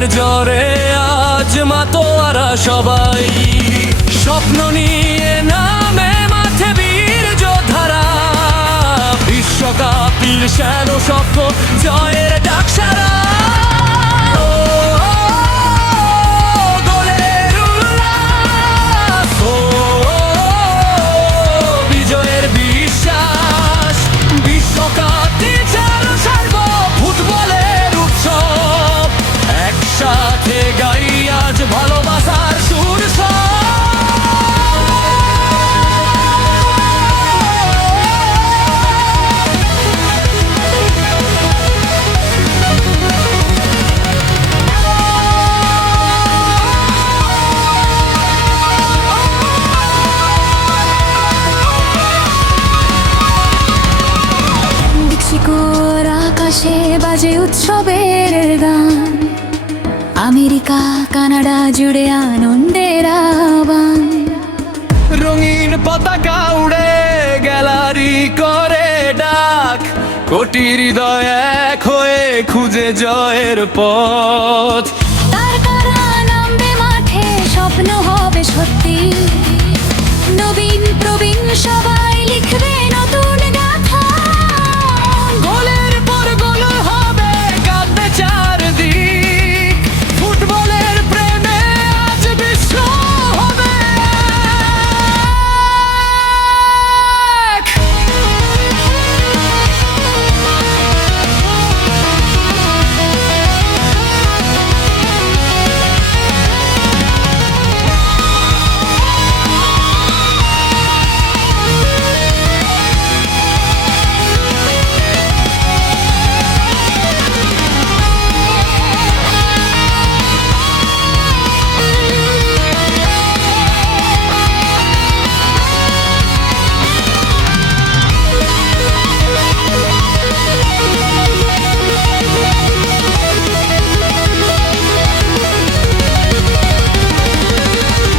ফুটবলের জ্বরে আজ মাতোয়ারা সবাই, স্বপ্ন নিয়ে নামে মাঠে বীর যোদ্ধারা, বিশ্বকাপের শ্যালো স্বপ্ন জয়ের ডাক সারা। ভালোবাসার সুর মেক্সিকোর আকাশে বাজে উৎসবের গান, আমেরিকা কানাডা জুড়ে আনন্দের আহ্বান। রঙিন পতাকা উড়ে গ্যালারি করে ডাক, কোটি হৃদয় এক হয়ে খুঁজে জয়ের পথ। তারকারা নামবে মাঠে, স্বপ্ন হবে সত্যি, নবীন প্রবীণ সবাই লিখবে নতুন গাথা। গোলের পর গোল হবে কাঁদবে চারদিক, ফুটবলের প্রেমে আজ বিশ্ব হবে এক।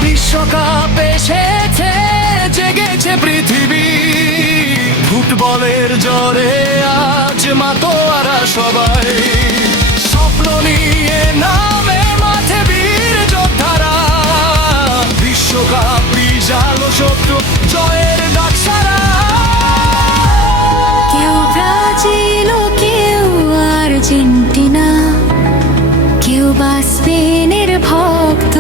বিশ্বকাপ এসেছে, জেগেছে পৃথিবী, ফুটবলের জ্বরে আজ মাতোয়ারা সবাই, স্বপ্ন নিয়ে নামে মাঠে বীর যোদ্ধারা, বিশ্বকাপ বিশাল সত্য জয়ের ডাক সারা। কেউ ব্রাজিল, কেউ আর্জেন্টিনা, কেউ বা স্পেনের ভক্ত,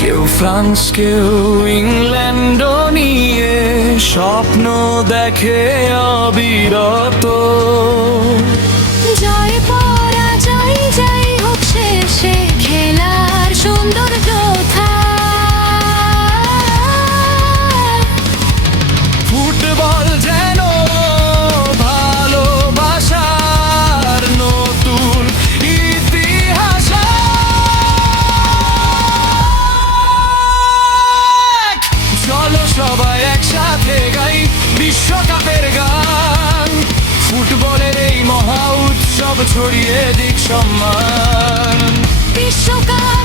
কেউ ফ্রান্স, কেউ ইংল্যান্ড নিয়ে স্বপ্ন দেখে অবিরত। জয় পরাজয় যাই হোক শেষে খেলার সুন্দর কথা। ফুটবল যেন ভালোবাসার নতুন ইতিহাস। চলো সবাই একসাথে গাই বিশ্বকাপের গান, ফুটবলের এই মহা উৎসব ছড়িয়ে দিক সম্মান। বিশ্বকাপ